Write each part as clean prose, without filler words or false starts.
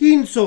300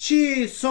600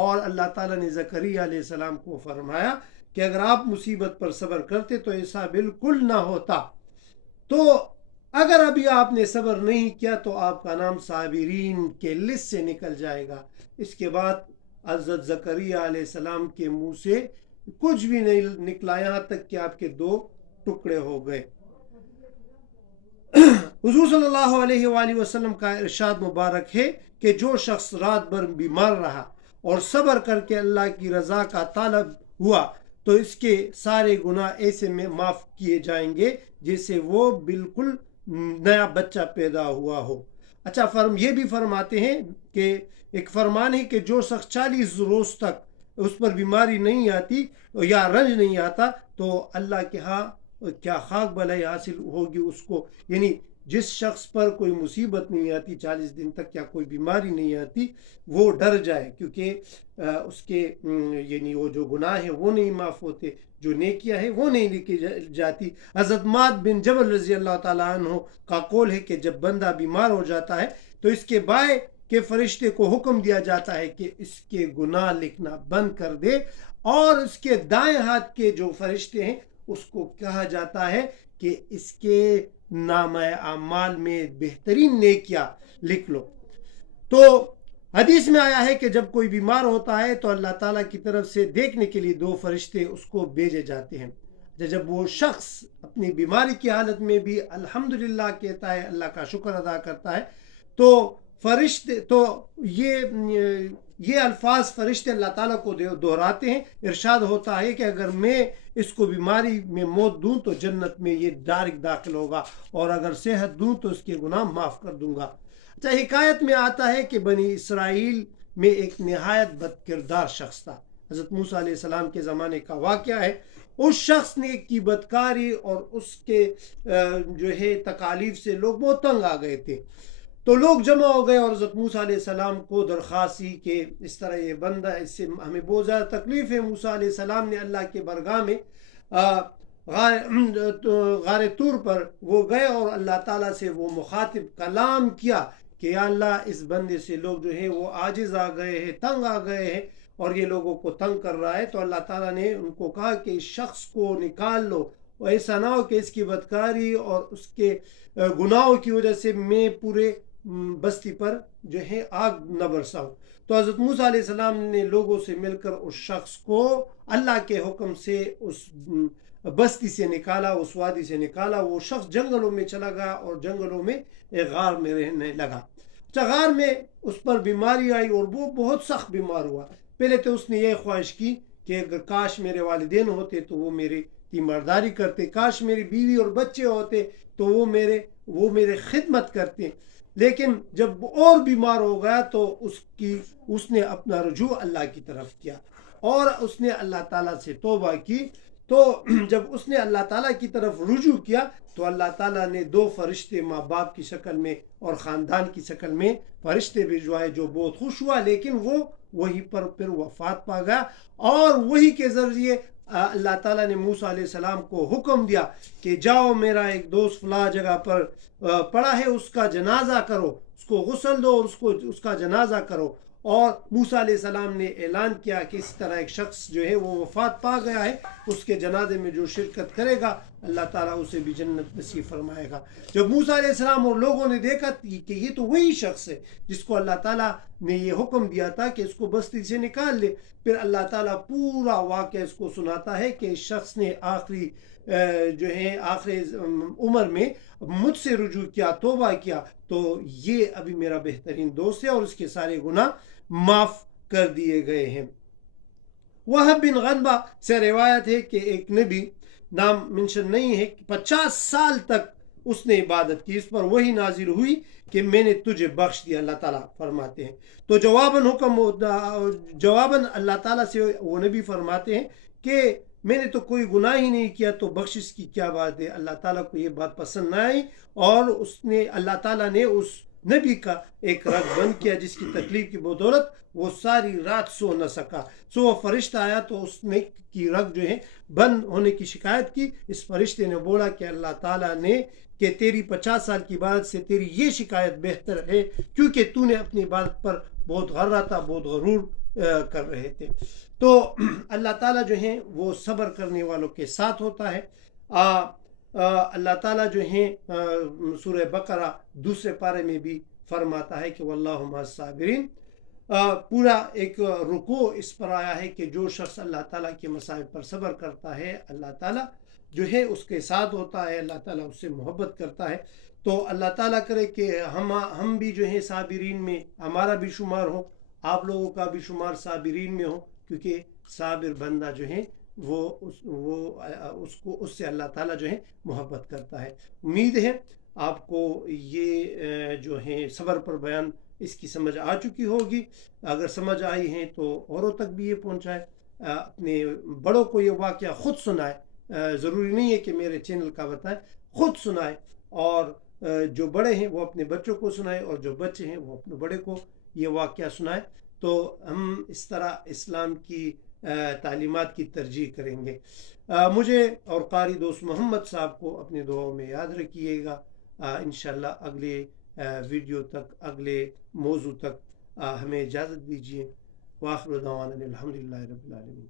اور اللہ تعالیٰ نے زکریا علیہ السلام کو فرمایا کہ اگر آپ مصیبت پر صبر کرتے تو ایسا بالکل نہ ہوتا، تو اگر ابھی آپ نے صبر نہیں کیا تو آپ کا نام صابرین کے لسٹ سے نکل جائے گا۔ اس کے بعد حضرت زکریا علیہ السلام کے منہ سے کچھ بھی نہیں نکلا، یہاں تک کہ آپ کے 2 ٹکڑے ہو گئے۔ حضور صلی اللہ علیہ وآلہ وسلم کا ارشاد مبارک ہے کہ جو شخص رات بھر بیمار رہا اور صبر کر کے اللہ کی رضا کا طالب ہوا تو اس کے سارے گناہ ایسے میں معاف کیے جائیں گے جیسے وہ بالکل نیا بچہ پیدا ہوا ہو۔ اچھا، یہ بھی فرماتے ہیں کہ ایک فرمان ہے کہ جو شخص 40 روز تک اس پر بیماری نہیں آتی یا رنج نہیں آتا تو اللہ کے ہاں کیا خاک بھلائی حاصل ہوگی اس کو، یعنی جس شخص پر کوئی مصیبت نہیں آتی 40 دن تک یا کوئی بیماری نہیں آتی وہ ڈر جائے، کیونکہ اس کے یعنی وہ جو گناہ ہے وہ نہیں معاف ہوتے، جو نیکیاں ہیں وہ نہیں لکھی جاتی۔ حضرت معاذ بن جبل رضی اللہ تعالیٰ عنہ کا قول ہے کہ جب بندہ بیمار ہو جاتا ہے تو اس کے بائیں کے فرشتے کو حکم دیا جاتا ہے کہ اس کے گناہ لکھنا بند کر دے، اور اس کے دائیں ہاتھ کے جو فرشتے ہیں اس کو کہا جاتا ہے کہ اس کے نامہ اعمال میں بہترین نیکیاں لکھ لو۔ تو حدیث میں آیا ہے کہ جب کوئی بیمار ہوتا ہے تو اللہ تعالیٰ کی طرف سے دیکھنے کے لیے 2 فرشتے اس کو بھیجے جاتے ہیں۔ جب وہ شخص اپنی بیماری کی حالت میں بھی الحمدللہ کہتا ہے، اللہ کا شکر ادا کرتا ہے، تو فرشتے تو یہ الفاظ فرشتے اللہ تعالیٰ کو دہراتے ہیں۔ ارشاد ہوتا ہے کہ اگر میں اس کو بیماری میں موت دوں تو جنت میں یہ ڈائریکٹ داخل ہوگا، اور اگر صحت دوں تو اس کے گناہ معاف کر دوں گا۔ اچھا، حکایت میں آتا ہے کہ بنی اسرائیل میں ایک نہایت بد کردار شخص تھا۔ حضرت موسیٰ علیہ السلام کے زمانے کا واقعہ ہے۔ اس شخص نے کی بدکاری اور اس کے جو ہے تکالیف سے لوگ بہت تنگ آ گئے تھے، تو لوگ جمع ہو گئے اور حضرت موسیٰ علیہ السلام کو درخواست کی کہ اس طرح یہ بندہ، اس سے ہمیں بہت زیادہ تکلیف ہے۔ موسیٰ علیہ السلام نے اللہ کے برگاہ میں غار طور پر وہ گئے اور اللہ تعالیٰ سے وہ مخاطب کلام کیا کہ یا اللہ، اس بندے سے لوگ جو ہے وہ عاجز آ گئے ہیں، تنگ آ گئے ہیں، اور یہ لوگوں کو تنگ کر رہا ہے۔ تو اللہ تعالیٰ نے ان کو کہا کہ اس شخص کو نکال لو، اور ایسا نہ ہو کہ اس کی بدکاری اور اس کے گناہوں کی وجہ سے میں پورے بستی پر جو ہے آگ نہ برساؤں۔ تو حضرت موسیٰ علیہ السلام نے لوگوں سے مل کر اس شخص کو اللہ کے حکم سے اس بستی سے نکالا، اس وادی سے نکالا۔ وہ شخص جنگلوں میں چلا گیا اور جنگلوں میں ایک غار میں رہنے لگا۔ غار میں اس پر بیماری آئی اور وہ بہت سخت بیمار ہوا۔ پہلے تو اس نے یہ خواہش کی کہ اگر کاش میرے والدین ہوتے تو وہ میری تیمارداری کرتے، کاش میری بیوی اور بچے ہوتے تو وہ میرے خدمت کرتے، لیکن جب اور بیمار ہو گیا تو اس نے اپنا رجوع اللہ کی طرف کیا اور اس نے اللہ تعالیٰ سے توبہ کی۔ تو جب اس نے اللہ تعالیٰ کی طرف رجوع کیا تو اللہ تعالیٰ نے 2 فرشتے ماں باپ کی شکل میں اور خاندان کی شکل میں فرشتے بھیجوائے، جو بہت خوش ہوا، لیکن وہ وہی پر پھر وفات پا گیا۔ اور وہی کے ذریعے اللہ تعالیٰ نے موسیٰ علیہ السلام کو حکم دیا کہ جاؤ، میرا ایک دوست فلاں جگہ پر پڑا ہے، اس کا جنازہ کرو، اس کو غسل دو اور اس کا جنازہ کرو۔ اور موسیٰ علیہ السلام نے اعلان کیا کہ اس طرح ایک شخص جو ہے وہ وفات پا گیا ہے، اس کے جنازے میں جو شرکت کرے گا اللہ تعالیٰ اسے بھی جنت نصیب فرمائے گا۔ جب موسیٰ علیہ السلام اور لوگوں نے دیکھا کہ یہ تو وہی شخص ہے جس کو اللہ تعالیٰ نے یہ حکم دیا تھا کہ اس کو بستی سے نکال لے، پھر اللہ تعالیٰ پورا واقعہ اس کو سناتا ہے کہ اس شخص نے آخری عمر میں مجھ سے رجوع کیا، توبہ کیا، تو یہ ابھی میرا بہترین دوست ہے اور اس کے سارے گناہ معاف کر دیے گئے ہیں۔ وہب بن غنبہ سے روایت ہے کہ ایک نبی، نام منشن نہیں ہے، 50 سال تک اس نے عبادت کی، اس پر وہی نازل ہوئی کہ میں نے تجھے بخش دیا، اللہ تعالیٰ فرماتے ہیں۔ تو جواباً اللہ تعالیٰ سے وہ نبی فرماتے ہیں کہ میں نے تو کوئی گناہ ہی نہیں کیا، تو بخشش کی کیا بات ہے؟ اللہ تعالیٰ کو یہ بات پسند نہ آئی اور اللہ تعالیٰ نے اس نبی کا ایک رگ بند کیا، جس کی تکلیف کی بدولت وہ ساری رات سو نہ سکا۔ وہ فرشتہ آیا تو اس نے کی رگ جو ہے بند ہونے کی شکایت کی۔ اس فرشتے نے بولا کہ اللہ تعالیٰ نے کہ تیری 50 سال کی عبادت سے تیری یہ شکایت بہتر ہے، کیونکہ تو نے اپنی عبادت پر بہت غرہ تھا، بہت غرور کر رہے تھے. تو اللہ تعالیٰ جو ہیں وہ صبر کرنے والوں کے ساتھ ہوتا ہے. اللہ تعالیٰ جو ہیں سورہ بقرہ دوسرے پارے میں بھی فرماتا ہے کہ واللہ مع الصابرین. پورا ایک رکوع اس پر آیا ہے کہ جو شخص اللہ تعالیٰ کے مصائب پر صبر کرتا ہے اللہ تعالیٰ جو ہے اس کے ساتھ ہوتا ہے, اللہ تعالیٰ اس سے محبت کرتا ہے. تو اللہ تعالیٰ کرے کہ ہم بھی جو ہیں صابرین میں ہمارا بھی شمار ہو, آپ لوگوں کا بھی شمار صابرین میں ہو, کیونکہ صابر بندہ جو ہے وہ اس سے اللہ تعالیٰ جو ہے محبت کرتا ہے. امید ہے آپ کو یہ جو ہیں صبر پر بیان اس کی سمجھ آ چکی ہوگی. اگر سمجھ آئی ہیں تو اوروں تک بھی یہ پہنچائے, اپنے بڑوں کو یہ واقعہ خود سنائے, ضروری نہیں ہے کہ میرے چینل کا بتائیں, خود سنائے, اور جو بڑے ہیں وہ اپنے بچوں کو سنائے, اور جو بچے ہیں وہ اپنے بڑے کو یہ واقعہ سنائے. تو ہم اس طرح اسلام کی تعلیمات کی ترجیح کریں گے. مجھے اور قاری دوست محمد صاحب کو اپنے دعاؤں میں یاد رکھیے گا. انشاءاللہ اگلے ویڈیو تک, اگلے موضوع تک ہمیں اجازت دیجیے. وآخر دعوانا الحمدللہ رب العالمین.